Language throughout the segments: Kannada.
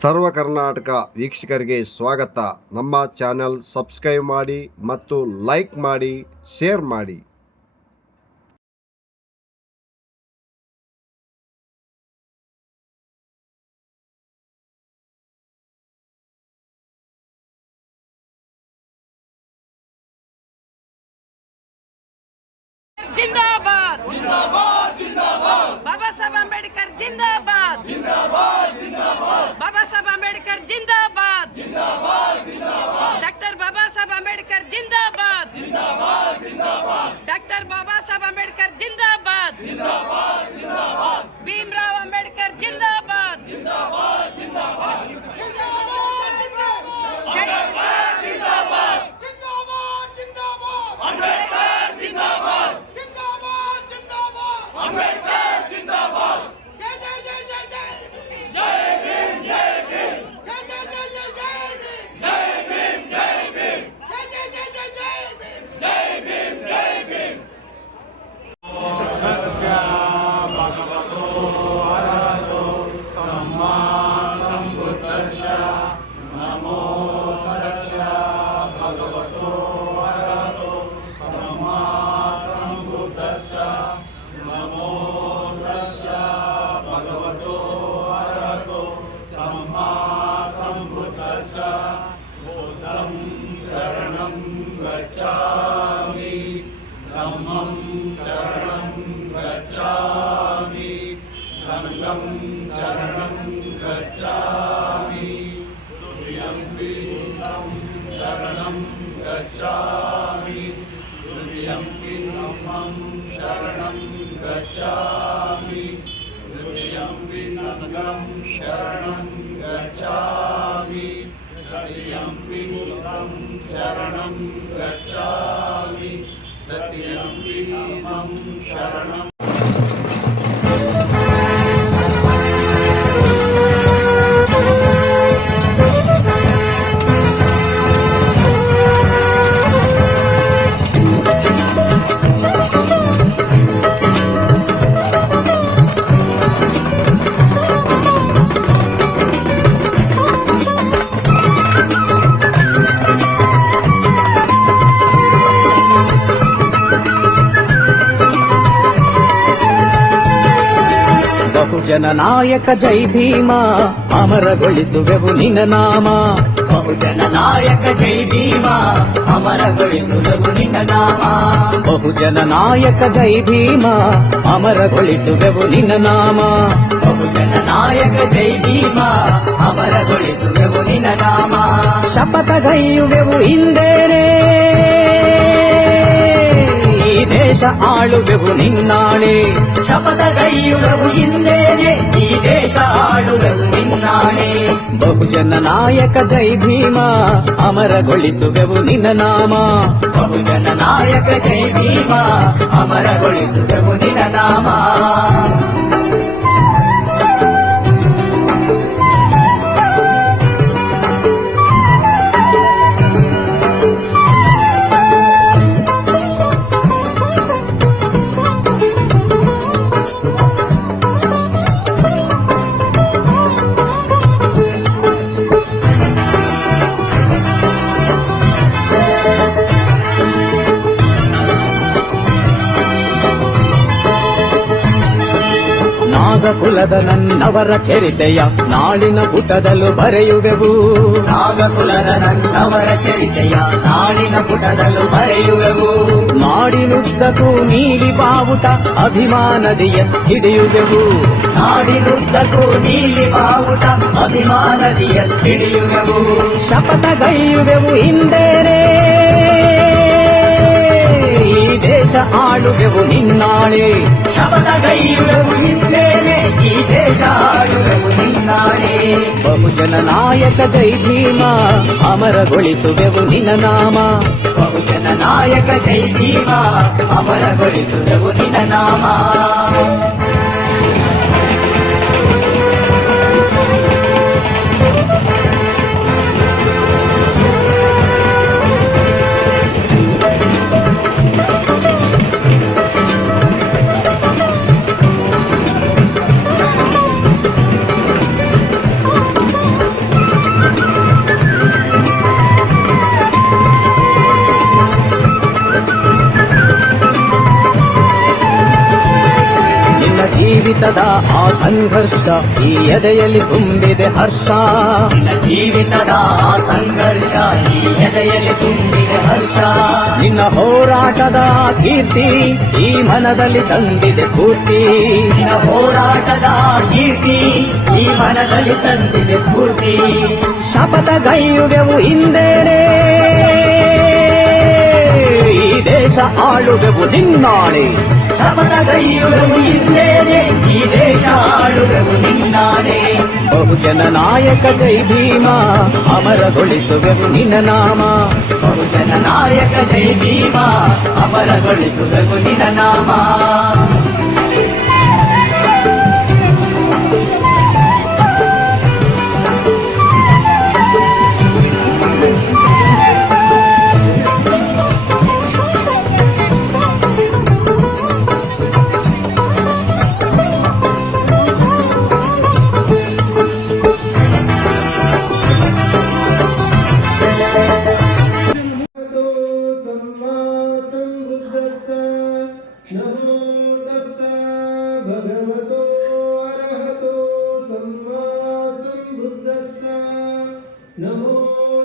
ಸರ್ವ ಕರ್ನಾಟಕ ವೀಕ್ಷಕರಿಗೆ ಸ್ವಾಗತ. ನಮ್ಮ ಚಾನೆಲ್ ಸಬ್ಸ್ಕ್ರೈಬ್ ಮಾಡಿ ಮತ್ತು ಲೈಕ್ ಮಾಡಿ, ಶೇರ್ ಮಾಡಿ. जिंदाबाद जिंदाबाद जिंदाबाद बाबा साहेब आंबेडकर जिंदाबाद जिंदाबाद जिंदाबाद बाबा साहेब आंबेडकर जिंदाबाद जिंदाबाद जिंदाबाद डॉक्टर बाबा साहेब आंबेडकर जिंदाबाद जिंदाबाद जिंदाबाद डॉक्टर बाबा साहेब आंबेडकर जिंदाबाद जिंदाबाद जिंदाबाद भीमराव आंबेडकर जिंदाबाद जिंदाबाद जिंदाबाद जय जिंदाबाद जिंदाबाद आंबेडकर जिंदाबाद आंबेडकर जिंदाबाद जय जय जय जय जय जय भीम जय भीम जय जय जय जय जय भीम जय भीम जय जय जय जय जय भीम जय भीम जय भीम तस्य भगवतो अरहतो सम्मा सम्बुद्धस्य नमो तस्य भगवतो अरहतो सम्मा सम्बुद्धस्य नमो तस्य भगवतो अरहतो सम्मा सम्बुद्धस्य बुद्धं शरणं गच्छामि धम्मं शरणं गच्छामि संघं शरणं गच्छामि तुभ्यंपि शरणं गच्छामि तुभ्यंपि धम्मं शरणं गच्छामि तृतीयंपि संघं शरणं गच्छामि तृतीयंपि बुद्धं शरणं गच्छामि तृतीयंपि धम्मं शरणं ಜನನಾಯಕ ಜೈ ಭೀಮ ಅಮರಗೊಳಿಸುವೆವು ನಿನ್ನ ನಾಮ. ಬಹುಜನ ನಾಯಕ ಜೈ ಭೀಮ ಅಮರಗೊಳಿಸುವೆವು ನಿನ್ನ ನಾಮ. ಬಹುಜನ ನಾಯಕ ಜೈ ಭೀಮ ಅಮರಗೊಳಿಸುವೆವು ನಿನ್ನ ನಾಮ. ಬಹುಜನ ನಾಯಕ ಜೈ ಭೀಮ ಅಮರಗೊಳಿಸುವೆವು ನಿನ್ನ ನಾಮ. ಶಪಥಗೈಯುವೆವು ಹಿಂದೇನೆ ಈ ದೇಶ ಆಳುವೆವು ನಿನ್ನಾಣೆ. ಶಪಥಗೈಯುವೆವು ಹಿಂದೇನೆ ಈ ದೇಶ ಆಳುವೆವು ನಿನ್ನಾಣೆ. ಬಹುಜನ ನಾಯಕ ಜೈ ಭೀಮ ಅಮರಗೊಳಿಸುವೆವು ನಿನ್ನ ನಾಮ. ಬಹುಜನ ನಾಯಕ ಜೈ ಭೀಮ ಅಮರಗೊಳಿಸುವೆವು ನಿನ್ನ ನಾಮ. ನಾಗಕುಲದ ನನ್ನವರ ಚರಿತೆಯ ನಾಳಿನ ಪುಟದಲ್ಲೂ ಬರೆಯುವೆವು. ನಾಗಕುಲದ ನನ್ನವರ ಚರಿತೆಯ ನಾಳಿನ ಪುಟದಲ್ಲೂ ಬರೆಯುವೆವು. ನಾಡಿನುದ್ದಕ್ಕೂ ನೀಲಿ ಬಾವುಟ ಅಭಿಮಾನದಿಯ ಹಿಡಿಯುವೆವು. ನಾಡಿನುದ್ದಕ್ಕೂ ನೀಲಿ ಬಾವುಟ ಅಭಿಮಾನದಿಯ ಹಿಡಿಯುವೆವು. ಶಪಥಗೈಯುವೆವು ಹಿಂದೇನೆ ಈ ದೇಶ ಆಳುವೆವು ನಿನ್ನಾಳೆ. ಶಪಥಗೈಯುವೆವು ಹಿಂದೇನೆ ಈ ದೇಶ ಆಳುವೆವು ನಿನ್ನಾಳೆ. ಬಹುಜನ ನಾಯಕ ಜೈ ಭೀಮ ಅಮರಗೊಳಿಸುವೆವು ನಿನ್ನ ನಾಮ. ಬಹುಜನ ನಾಯಕ ಜೈ ಭೀಮ ಅಮರಗೊಳಿಸುವೆವು ನಿನ್ನ ನಾಮ. ಜೀವಿತದ ಆ ಸಂಘರ್ಷ ಈ ಎದೆಯಲ್ಲಿ ತುಂಬಿದೆ ಹರ್ಷ. ನಿನ್ನ ಜೀವಿತದ ಆ ಸಂಘರ್ಷ ಈ ಎದೆಯಲ್ಲಿ ತುಂಬಿದೆ ಹರ್ಷ. ನಿನ್ನ ಹೋರಾಟದ ಕೀರ್ತಿ ಈ ಮನದಲ್ಲಿ ತಂದಿದೆ ಸ್ಫೂರ್ತಿ. ನಿನ್ನ ಹೋರಾಟದ ಕೀರ್ತಿ ಈ ಮನದಲ್ಲಿ ತಂದಿದೆ ಸ್ಫೂರ್ತಿ. ಶಪಥಗೈಯುವೆವು ಹಿಂದೇನೆ ಈ ದೇಶ ಆಳುವೆವು ನಿನ್ನಾಳೆ. ಶಪಥಗೈಯುವೆವು ಹಿಂದೇನೆ ಈ ದೇಶ ಆಳುವೆವು ನಿನ್ನಾಳೆ. ಬಹುಜನ ನಾಯಕ ಜೈ ಭೀಮ ಅಮರಗೊಳಿಸುವೆವು ನಿನ್ನ ನಾಮ. ಬಹುಜನ ನಾಯಕ ಜೈ ಭೀಮ ಅಮರಗೊಳಿಸುವೆವು ನಿನ್ನ ನಾಮ. नमो तस्स भगवतो अरहतो सम्मा सम्बुद्धस्स. नमो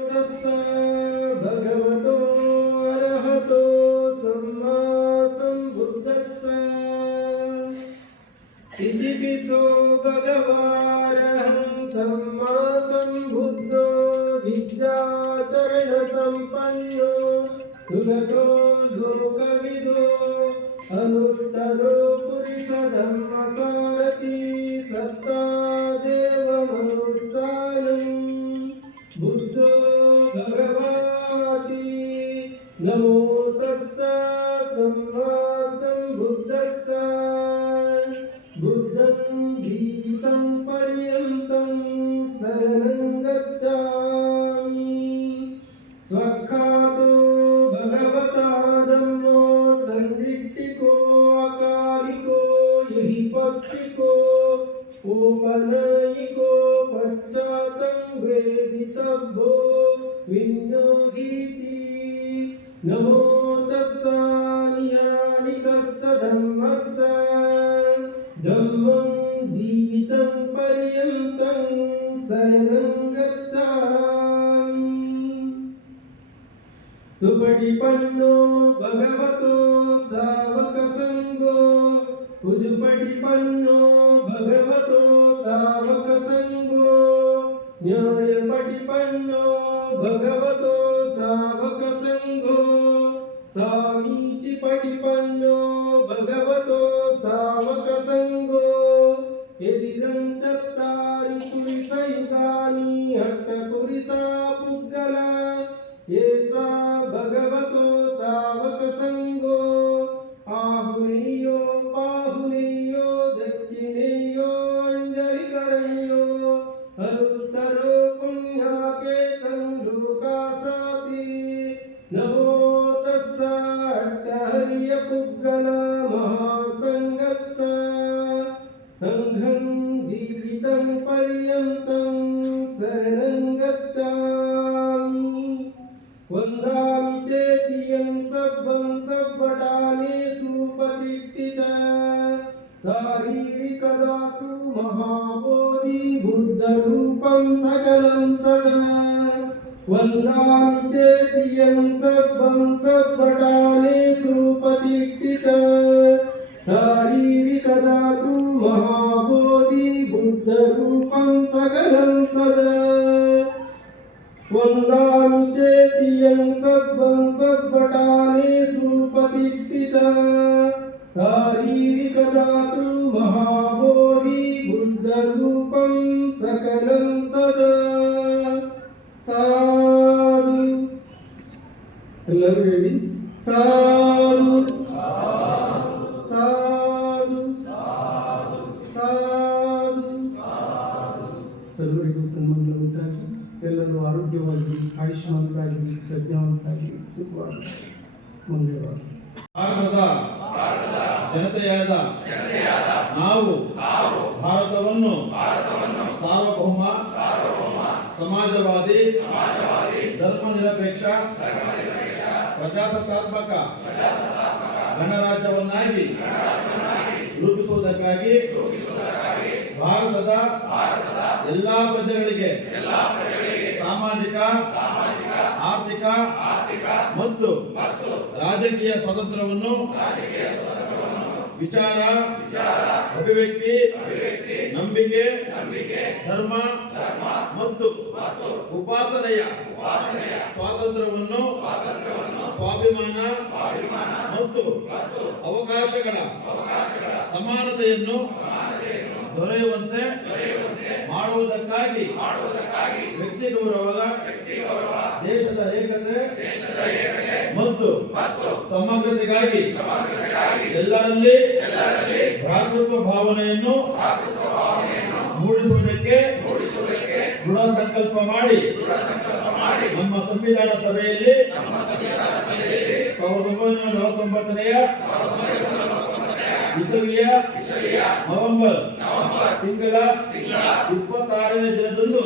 तस्स भगवतो अरहतो सम्मा सम्बुद्धस्स. इतिपिसो भगवारहं सम्मा सम्बुद्धो विद्याचरण सम्पन्नो सुगतो लोकविदो अनुत्तरो पुरुष धर्म सारथी सत्ता देव मनुस्सानं बुद्धो भगवती. नमो तस्स सम्मा सम्बुद्धस्स. बुद्धं जीवितं पर्यन्तं शरणं गच्छामि. स्वखातो भगवता धम्मो संदिट्टिको अकालिको यहि पस्सिको ओपनयिको पश्चातं वेदितव्यो विन्योहीति. नमो तस्स नियानिकस्स धम्मस्स. धम्मं जीवितं पर्यन्तं शरणं गच्छामि. सुपटिपन्नो भगवतो सावक संगो. उजुपटिपन्नो भगवतो सावक संगो. न्यायपटिपन्नो भगवतो सावक संगो. सामीचिपटिपन्नो भगवतो सावक संगो. यदिदं चत्तारि पुरुषयुगानि अट्टपुरुषा पुग्गला. येषा भगवतो सावक संगो. आहुनेयो पाहुनेयो दक्षिणेयो अंजलिकरणेयो अनुत्तरो पुण्याकेतं लोकासाति. नमो तस्स अट्टहर्य पुग्गल महासंगस्स. संघं जीवितं पर्यन्तं शरणं गच्छामि. वन्दामि चेतियं सब्बं सब्बटानेषु प्रतिष्ठित. शारीरिकदातु महाबोधि बुद्धरूपं सकलं सदा. वन्दामि चेतियं सब्बं सब्बटानेषु प्रतिष्ठित. शारीरिकदातु महाबोधि बुद्धरूपं सकलं सदा. वन्दामि चेतियं सब्बं सब्बटानेषु प्रतिष्ठित. शारीरिकदातु महाबोधि बुद्धरूपं सकलं सदा. साधु ಎಲ್ಲರೂ ಹೇಳಿ ಸಾಧು ಸಾಧು ಸಾಧು. ಸರ್ವರಿಗೂ ಸನ್ಮಾನ ಉಂಟಾಗಿ ಎಲ್ಲರೂ ಆರೋಗ್ಯವಾಗಿ ಆಯುಷ್ಮಾನರಾಗಿ ಪ್ರಜ್ಞಾವಂತರಾಗಿ ಸುಖವಾಗಿ ಮುಂದೆವಾಗಿ. ಭಾರತದ ಜನತೆಯಾದ ನಾವು ಭಾರತವನ್ನು ಸಾರ್ವಭೌಮ ಸಮಾಜವಾದಿ ಧರ್ಮನಿರಪೇಕ್ಷ ಪ್ರಜಾಸತ್ತಾತ್ಮಕ ಗಣರಾಜ್ಯವನ್ನಾಗಿ ರೂಪಿಸುವುದಕ್ಕಾಗಿ ಭಾರತದ ಎಲ್ಲಾ ಪ್ರಜೆಗಳಿಗೆ ಸಾಮಾಜಿಕ ಆರ್ಥಿಕ ಮತ್ತು ರಾಜಕೀಯ ಸ್ವಾತಂತ್ರ್ಯವನ್ನು ವಿಚಾರ ಅಭಿವ್ಯಕ್ತಿ ನಂಬಿಕೆ ಧರ್ಮ ಮತ್ತು ಉಪಾಸನೆಯ ಸ್ವಾತಂತ್ರ್ಯವನ್ನು ಸ್ವಾಭಿಮಾನ ಮತ್ತು ಅವಕಾಶಗಳ ಸಮಾನತೆಯನ್ನು ದೊರೆಯುವಂತೆ ಮಾಡುವುದಕ್ಕಾಗಿ ವ್ಯಕ್ತಿ ಗೌರವದ ದೇಶದ ಏಕತೆ ಮತ್ತು ಸಮಗ್ರತೆಗಾಗಿ ಎಲ್ಲರಲ್ಲಿ ಭ್ರಾತೃತ್ವ ಭಾವನೆಯನ್ನು ಮೂಡಿಸುವುದಕ್ಕೆ ದೃಢ ಸಂಕಲ್ಪ ಮಾಡಿ ನಮ್ಮ ಸಂವಿಧಾನ ಸಭೆಯಲ್ಲಿ 1949ನೇ ಇಸವಿಯ ನವೆಂಬರ್ ತಿಂಗಳ 26ನೇ ದಿನದಂದು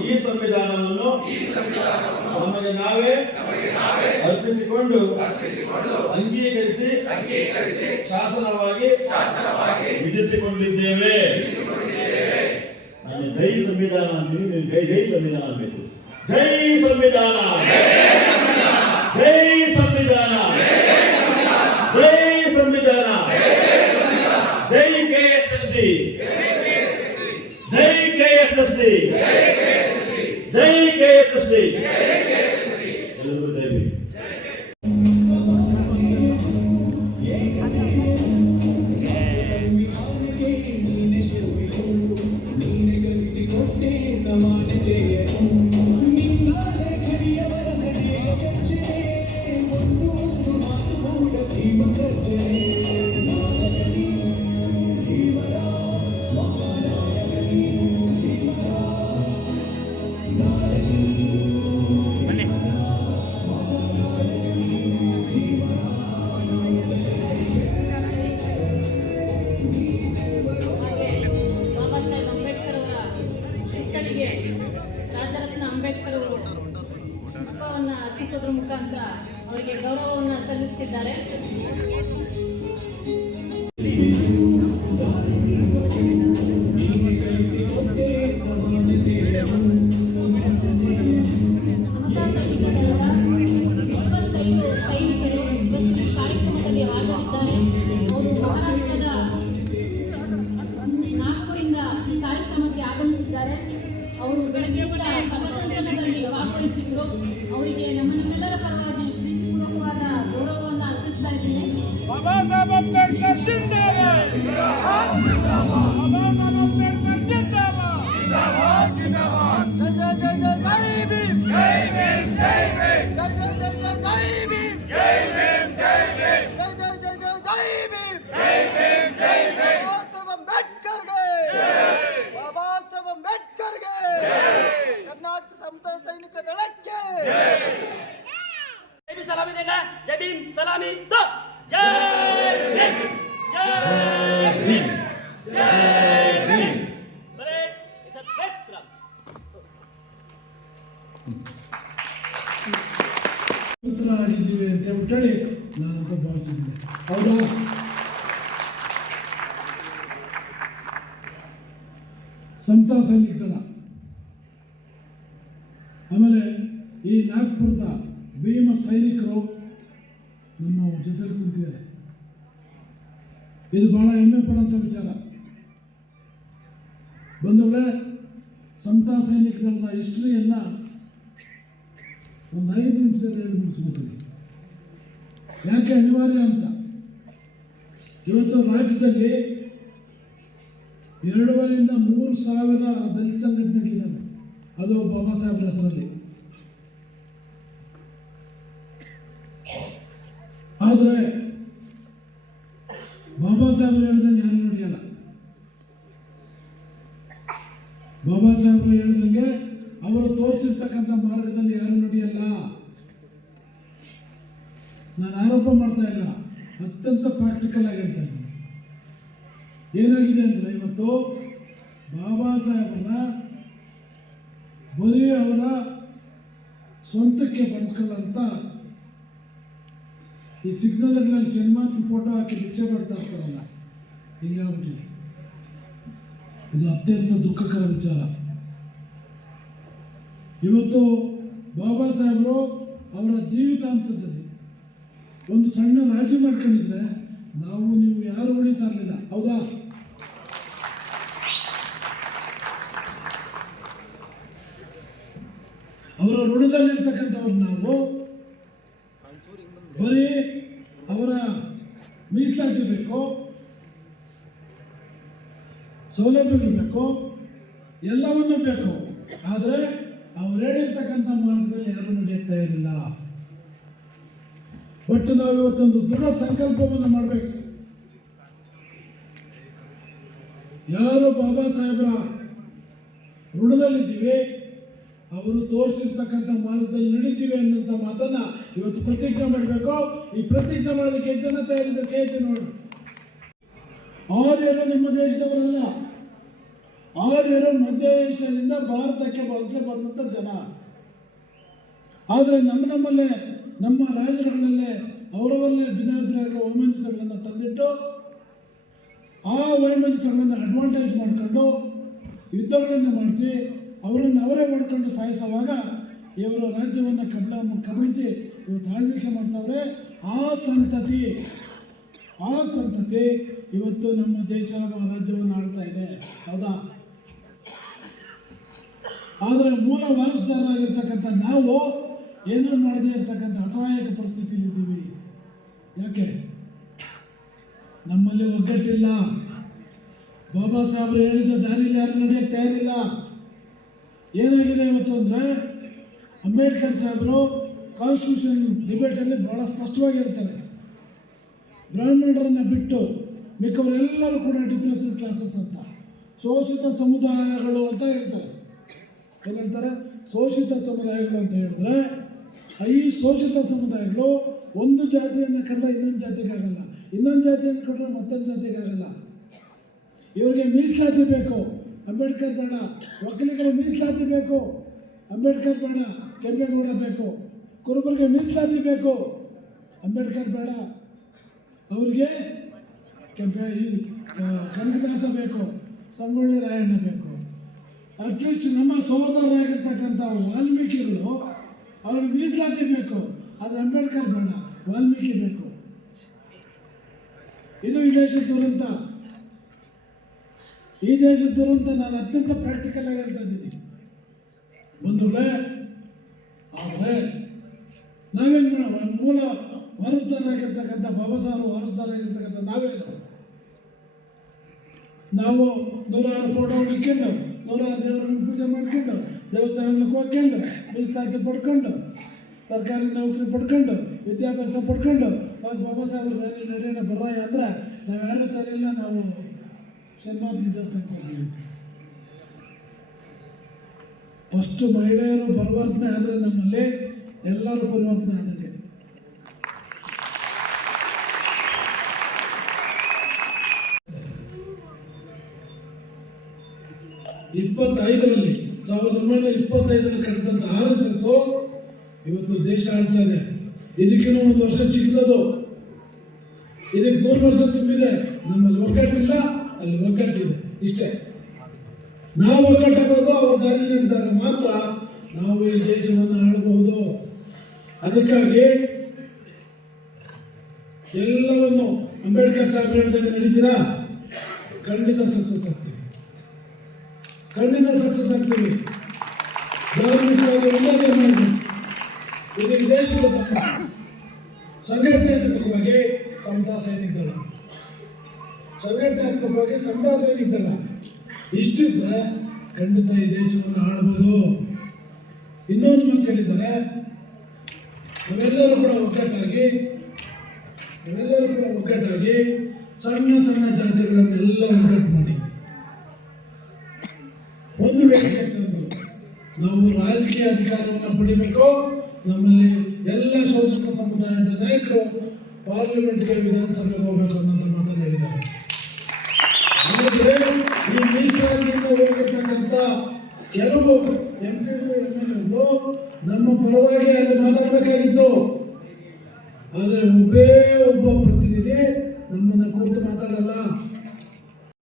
ಈ ಸಂವಿಧಾನವನ್ನು ನಮಗೆ ನಾವೇ ಅರ್ಪಿಸಿಕೊಂಡು ಅಂಗೀಕರಿಸಿ ಶಾಸನವಾಗಿ ವಿಧಿಸಿಕೊಂಡಿದ್ದೇವೆ. ನಾನು ಜೈ ಸಂವಿಧಾನ ಅಂತೀನಿ, ನೀವು ಜೈ ಸಂವಿಧಾನ ಅನ್ಬೇಕು. ಜೈ ಸಂವಿಧಾನ, ಜೈ ಸಂವಿಧಾನ, ಜೈ ಸಂವಿಧಾನ, ಜೈ KSSD, ಜೈ KSSD, ಜೈ KSSD. ಎಲ್ಲರೂ ಜೈ ಭೀಮ್. ರಾಜರತ್ನ ಅಂಬೇಡ್ಕರ್ ಅವರು ಪುಷ್ಪವನ್ನು ಅರ್ಪಿಸೋದ್ರ ಮುಖಾಂತರ ಅವರಿಗೆ ಗೌರವವನ್ನು ಸಲ್ಲಿಸುತ್ತಿದ್ದಾರೆ. ಸೈನಿಕರು ಇವತ್ತು ಕಾರ್ಯಕ್ರಮದಲ್ಲಿ ಹಾಜರಿದ್ದಾರೆ. ಅವರು ಮಹಾರಾಷ್ಟ್ರದ ನಾಗ್ಪುರಿಂದ ಈ ಕಾರ್ಯಕ್ರಮಕ್ಕೆ ಆಗಮಿಸಿದ್ದಾರೆ. ಅವರು ಬೆಳಗ್ಗೆಯಿಂದ ಪಥಸಂಚಲನದಲ್ಲಿ ಭಾಗವಹಿಸಿದ್ರು. ಅವರಿಗೆ ನಮ್ಮೆಲ್ಲರ ಪರವಾಗಿ ಪ್ರೀತಿಪೂರ್ವಕವಾದ ಗೌರವವನ್ನು ಅರ್ಪಿಸ್ತಾ ಇದ್ದೇನೆ. ಬಾಬಾ ಸಾಹೇಬ್ ಅಂಬೇಡ್ಕರ್ ಜಿಂದಾಬಾದ್. ಬಾಬಾ ಸಾಹೇಬ್ ಅಂಬೇಡ್ಕರ್ ಜಿಂದಾಬಾದ್. ಜಿಂದಾಬಾದ್ ಜಿಂದಾಬಾದ್. ಜೈ ಜೈ ಜೈ ಜೈ ಭೀಮ್. ಜೈ ಭೀಮ್ ಜೈ ಭೀಮ್. ಜೈ ಜೈ ಜೈ ಜೈ ಭೀಮ್. ಜೈ ಭೀಮ್ ಜೈ ಭೀಮ್. ಜೈ ಜೈ ಜೈ ಜೈ ಭೀಮ್. ಜೈ ಭೀಮ್ ಜೈ ಭೀಮ್. ಬಾಬಾ ಸಾಹೇಬ್ ಅಂಬೇಡ್ಕರ್ಗೆ ಬಾಬಾ ಸಾಹೇಬ್ ಅಂಬೇಡ್ಕರ್ಗೆ ಕರ್ನಾಟಕ ಸಮುದಾಯ ಸೈನಿಕ ದಳಕ್ಕೆ जय भीम सलामी देगा. जय भीम सलामी दो. जय भीम जय भीम जय भीम. बड़े एक साथ बेस सलाम. ಆಗಿದ್ದೀವಿ ಅಂತ ಹೇಳ್ಬಿಟ್ಟು ನಾನಂತ ಭಾವಿಸಿದ್ದೀನಿ. ಹೌದಾ? ಸಮತಾ ಸೈನಿಕ ದಳ, ಆಮೇಲೆ ಈ ನಾಗ್ಪುರದ ಭೀಮ ಸೈನಿಕರು ನಮ್ಮ ಜೊತೆಲಿ ಕುಂತಿದ್ದಾರೆ. ಇದು ಬಹಳ ಹೆಮ್ಮೆ ಪಡುವಂಥ ವಿಚಾರ. ಬಂಧುಗಳೇ, ಸಮತಾ ಸೈನಿಕ ದಳದ ಹಿಸ್ಟ್ರಿಯನ್ನು ಒಂದು 5 ನಿಮಿಷದಲ್ಲಿ ಹೇಳಿ ಮುಗಿಸ್ಕೊಳ್ತೀನಿ. ಯಾಕೆ ಅನಿವಾರ್ಯ ಅಂತ. ಇವತ್ತು ರಾಜ್ಯದಲ್ಲಿ 2,500 - 3,000 ದಲಿತ ಸಂಘಟನೆಗಳಿದ್ದಾವೆ. ಅದು ಬಾಬಾ ಸಾಹೇಬ್ರ ಹೆಸರಲ್ಲಿ. ಆದರೆ ಬಾಬಾ ಸಾಹೇಬ್ರು ಹೇಳ್ದಂಗೆ ಯಾರು ನಡೆಯಲ್ಲ. ಬಾಬಾ ಸಾಹೇಬ್ರು ಹೇಳ್ದಂಗೆ ಅವರು ತೋರಿಸಿರ್ತಕ್ಕಂಥ ಮಾರ್ಗದಲ್ಲಿ ಯಾರು ನಡೆಯಲ್ಲ. ನಾನು ಆರೋಪ ಮಾಡ್ತಾ ಇಲ್ಲ, ಅತ್ಯಂತ ಪ್ರಾಕ್ಟಿಕಲ್ ಆಗಿ ಹೇಳ್ತಾ ಇದ್ದೀನಿ. ಏನಾಗಿದೆ ಅಂದರೆ, ಇವತ್ತು ಬಾಬಾ ಸಾಹೇಬ್ರನ್ನ ಬರೀ ಅವರ ಸ್ವಂತಕ್ಕೆ ಬಳಸ್ಕೊಳ್ಳಂತ ಈ ಸಿಗ್ನಲ್ಗಳಲ್ಲಿ ಸಿನಿಮಾದ ಫೋಟೋ ಹಾಕಿ ಭಿಕ್ಷೆ ಮಾಡ್ತಾ ಇರ್ತಾರಲ್ಲ, ಹಿಂಗಾಗ್ಬಿಟ್ಟಿದೆ. ಇದು ಅತ್ಯಂತ ದುಃಖಕರ ವಿಚಾರ. ಇವತ್ತು ಬಾಬಾ ಸಾಹೇಬರು ಅವರ ಜೀವಿತಾಂತದಲ್ಲಿ ಒಂದು ಸಣ್ಣ ರಾಜಿ ಮಾಡ್ಕೊಂಡಿದ್ರೆ ನಾವು ನೀವು ಯಾರು ಉಳಿತಾ ಇರಲಿಲ್ಲ, ಹೌದಾ? ಅವರ ಋಣದಲ್ಲಿರ್ತಕ್ಕಂಥವ್ರು ನಾವು ಬರೀ ಅವರ ಮೀಸಲಾತಿ ಬೇಕು, ಸೌಲಭ್ಯಗಳು ಬೇಕು, ಎಲ್ಲವನ್ನೂ ಬೇಕು. ಆದರೆ ಅವ್ರು ಹೇಳಿರ್ತಕ್ಕಂಥ ಮಾರ್ಗದಲ್ಲಿ ಯಾರೂ ನಡೆಯುತ್ತಾ ಇರಲಿಲ್ಲ. ಬಟ್ ನಾವು ಇವತ್ತೊಂದು ದೃಢ ಸಂಕಲ್ಪವನ್ನು ಮಾಡಬೇಕು. ಯಾರು ಬಾಬಾ ಸಾಹೇಬರ ಋಣದಲ್ಲಿದ್ದೀವಿ, ಅವರು ತೋರಿಸಿರ್ತಕ್ಕಂಥ ಮಾರ್ಗದಲ್ಲಿ ನಡೀತೀವಿ ಅನ್ನೋಂಥ ಮಾತನ್ನ ಇವತ್ತು ಪ್ರತಿಜ್ಞೆ ಮಾಡಬೇಕು. ಈ ಪ್ರತಿಜ್ಞೆ ಮಾಡೋದಕ್ಕೆ ಎಷ್ಟು ಜನ ತಯಾರಿದ ಕೈ ಎತ್ತಿ ನೋಡಿ. ಆರ್ಯರು ನಮ್ಮ ದೇಶದವರಲ್ಲ, ಆರ್ಯರು ಮಧ್ಯ ಏಷ್ಯಾದಿಂದ ಭಾರತಕ್ಕೆ ವಲಸೆ ಬಂದಂಥ ಜನ. ಆದರೆ ನಮ್ಮಲ್ಲೇ ನಮ್ಮ ರಾಜ್ಯಗಳಲ್ಲೇ ಅವರವರಲ್ಲೇ ಭಿನ್ನಾಭಿಪ್ರಾಯಗಳ ವೈಮನಸ್ಯಗಳನ್ನು ತಂದಿಟ್ಟು ಆ ವೈಮನಸ್ಯಗಳನ್ನು ಅಡ್ವಾಂಟೇಜ್ ಮಾಡಿಕೊಂಡು ಯುದ್ಧಗಳನ್ನು ಮಾಡಿಸಿ ಅವರನ್ನು ಅವರೇ ಮಾಡ್ಕೊಂಡು ಸಾಯಿಸುವಾಗ ಇವರು ರಾಜ್ಯವನ್ನು ಕಬಳಿಸಿ ಇವತ್ತು ಆಳ್ವಿಕೆ ಮಾಡ್ತಾವ್ರೆ. ಆ ಸಂತತಿ ಇವತ್ತು ನಮ್ಮ ದೇಶ ರಾಜ್ಯವನ್ನು ಆಳ್ತಾ ಇದೆ, ಹೌದಾ? ಆದರೆ ಮೂಲ ವಾರಸುದಾರರಾಗಿರ್ತಕ್ಕಂಥ ನಾವು ಏನೂ ಮಾಡದೇ ಇರ್ತಕ್ಕಂಥ ಅಸಹಾಯಕ ಪರಿಸ್ಥಿತಿಯಲ್ಲಿದ್ದೀವಿ. ಯಾಕೆ? ನಮ್ಮಲ್ಲಿ ಒಗ್ಗಟ್ಟಿಲ್ಲ. ಬಾಬಾ ಸಾಹೇಬರು ಹೇಳಿದ ದಾರಿಯಲ್ಲಿ ಯಾರು ನಡೆಯಕ್ಕೆ ತಯಾರಿಲ್ಲ. ಏನಾಗಿದೆ ಇವತ್ತು ಅಂದರೆ, ಅಂಬೇಡ್ಕರ್ ಸಾಹೇಬರು ಕಾನ್ಸ್ಟಿಟ್ಯೂಷನ್ ಡಿಬೇಟಲ್ಲಿ ಭಾಳ ಸ್ಪಷ್ಟವಾಗಿ ಹೇಳ್ತಾರೆ, ಬ್ರಾಹ್ಮಣರನ್ನು ಬಿಟ್ಟು ಮಿಕ್ಕವರೆಲ್ಲರೂ ಕೂಡ ಡಿಪ್ರೆಸ್ಡ್ ಕ್ಲಾಸಸ್ ಅಂತ, ಶೋಷಿತ ಸಮುದಾಯಗಳು ಅಂತ ಹೇಳ್ತಾರೆ. ಏನು ಹೇಳ್ತಾರೆ? ಶೋಷಿತ ಸಮುದಾಯಗಳು ಅಂತ ಹೇಳಿದ್ರೆ, ಈ ಶೋಷಿತ ಸಮುದಾಯಗಳು ಒಂದು ಜಾತಿಯನ್ನು ಕಂಡ್ರೆ ಇನ್ನೊಂದು ಜಾತಿಗಾಗಲ್ಲ, ಇನ್ನೊಂದು ಜಾತಿಯನ್ನು ಕಂಡ್ರೆ ಮತ್ತೊಂದು ಜಾತಿಗಾಗಲ್ಲ. ಇವರಿಗೆ ಮೀಸಲಾತಿ ಬೇಕು, ಅಂಬೇಡ್ಕರ್ ಬೇಡ. ಒಕ್ಕಲಿಗರ ಮೀಸಲಾತಿ ಬೇಕು, ಅಂಬೇಡ್ಕರ್ ಬೇಡ. ಕೆಂಪೇಗೌಡ ಬೇಕು. ಕುರುಬರಿಗೆ ಮೀಸಲಾತಿ ಬೇಕು, ಅಂಬೇಡ್ಕರ್ ಬೇಡ. ಅವರಿಗೆ ಕನಕದಾಸ ಬೇಕು, ಸಂಗೊಳ್ಳಿ ರಾಯಣ್ಣ ಬೇಕು. ಅಟ್ಲೀಸ್ಟ್ ನಮ್ಮ ಸಹೋದರರಾಗಿರ್ತಕ್ಕಂಥ ವಾಲ್ಮೀಕಿಗಳು ಅವ್ರಿಗೆ ಮೀಸಲಾತಿ ಬೇಕು, ಆದರೆ ಅಂಬೇಡ್ಕರ್ ಬೇಡ, ವಾಲ್ಮೀಕಿ ಬೇಕು. ಇದು ಈ ದೇಶದ ದುರಂತ. ಈ ದೇಶದ ದುರಂತ ನಾನು ಅತ್ಯಂತ ಪ್ರಾಕ್ಟಿಕಲ್ ಆಗಿ ಹೇಳ್ತಾ ಇದ್ದೀನಿ ಬಂಧುಗಳೇ. ಆದರೆ ನಾವೇನು ಮಾಡೋಣ? ಮೂಲ ವಾರಸುದಾರರಾಗಿರ್ತಕ್ಕಂಥ ಬಾಬಾ ಸಾಹೇಬರು ವಾರಸುದಾರರಾಗಿರ್ತಕ್ಕಂಥ ನಾವು ನೂರಾರು ಫೋಟೋ ಹಿಡ್ಕೊಂಡು, ನೂರಾರು ದೇವರನ್ನು ಪೂಜೆ ಮಾಡ್ಕೊಂಡು, ದೇವಸ್ಥಾನಗಳಿಗೆ ಹೋಗ್ಕೊಂಡು, ಮೀಸಲಾತಿ ಪಡ್ಕೊಂಡು, ಸರ್ಕಾರಿ ನೌಕರಿ ಪಡ್ಕೊಂಡು, ವಿದ್ಯಾಭ್ಯಾಸ ಪಡ್ಕೊಂಡು ಬಾಬಾ ಸಾಹೇಬ್ರ ದಾರಿ ನಡೆಯೋಣ ಬರ್ರಾಯ ಅಂದ್ರೆ ನಾವು ಯಾರೂ ತರಿಲ್ಲ. ನಾವು ಶನಿವಾರ ದೇವಸ್ಥಾನ ಫಸ್ಟ್ ಮಹಿಳೆಯರು ಪರಿವರ್ತನೆ ಆದರೆ ನಮ್ಮಲ್ಲಿ ಎಲ್ಲರೂ ಪರಿವರ್ತನೆ ಆಗಿದೆ. '25ರಲ್ಲಿ 1925ರಲ್ಲಿ ಕಟ್ಟಿದಂಥ RSS ಇವತ್ತು ದೇಶ ಆಳ್ತಾ ಇದೆ. ಇದಕ್ಕಿನ್ನೂ 1 ವರ್ಷ ಚಿಕ್ಕದದು, ಇದಕ್ಕೆ 100 ವರ್ಷ ತುಂಬಿದೆ. ನಮ್ಮಲ್ಲಿ ಒಗ್ಗಟ್ಟಿಲ್ಲ, ಅಲ್ಲಿ ಒಗ್ಗಟ್ಟಿದೆ. ಇಷ್ಟೇ. ನಾವು ಒಗ್ಗಟ್ಟಾಗೋದು ಅವ್ರ ದಾರಿ ನಡೆದಾಗ ಮಾತ್ರ ನಾವು ಈ ದೇಶವನ್ನು ಆಳಬಹುದು. ಅದಕ್ಕಾಗಿ ಎಲ್ಲವನ್ನು ಅಂಬೇಡ್ಕರ್ ಸಾಹೇಬ್ ಹೇಳಿದಾಗ ನಡೀತೀರಾ? ಖಂಡಿತ ಸಕ್ಸಸ್ ಆಗ್ತೀವಿ, ಖಂಡಿತ ಸಕ್ಸಸ್ ಆಗ್ತೀವಿ. ಧಾರ್ಮಿಕವಾಗಿ ಒಳ್ಳೆಯದೇ ಮಾಡಿ ಇದು ಈ ದೇಶದ ಸಂಘಟನಾತ್ಮಕವಾಗಿ ಸಮತಾ ಸೈನಿಕ ದಳ, ಸಂಘಟನಾತ್ಮಕವಾಗಿ ಸಮತಾ ಸೈನಿಕ ದಳ ಇಷ್ಟಿದ್ರೆ ಖಂಡಿತ ಈ ದೇಶವನ್ನು ಆಳ್ಬೋದು. ಇನ್ನೊಂದು ಮಾತು ಹೇಳಿದ್ದಾರೆ, ನಾವೆಲ್ಲರೂ ಕೂಡ ಒಗ್ಗಟ್ಟಾಗಿ ಸಣ್ಣ ಸಣ್ಣ ಜಾತಿಗಳನ್ನೆಲ್ಲ ಒಗ್ಗಟ್ಟು ಮಾಡಿ ಒಂದು ವೇಳೆ ನಾವು ರಾಜಕೀಯ ಅಧಿಕಾರವನ್ನು ಪಡಿಬೇಕು. ನಮ್ಮಲ್ಲಿ ಎಲ್ಲ ಶೋಷಿತ ಸಮುದಾಯದ ನಾಯಕರು ಪಾರ್ಲಿಮೆಂಟ್ಗೆ, ವಿಧಾನಸಭೆಗೆ ಹೋಗಬೇಕು ಅನ್ನೋಂಥ ಮಾತನ್ನು ಹೇಳಿದ್ದಾರೆ. ಆದರೆ ಈ ಮೀಸಲಾತಿಯಿಂದ ಹೋಗಿರ್ತಕ್ಕಂಥ ಕೆಲವು MP-ಗಳು ನಮ್ಮ ಪರವಾಗಿ ಅಲ್ಲಿ ಮಾತಾಡಬೇಕಾಗಿತ್ತು. ಆದರೆ ಒಬ್ಬೇ ಕೂತು ಮಾತಾಡಲ್ಲ.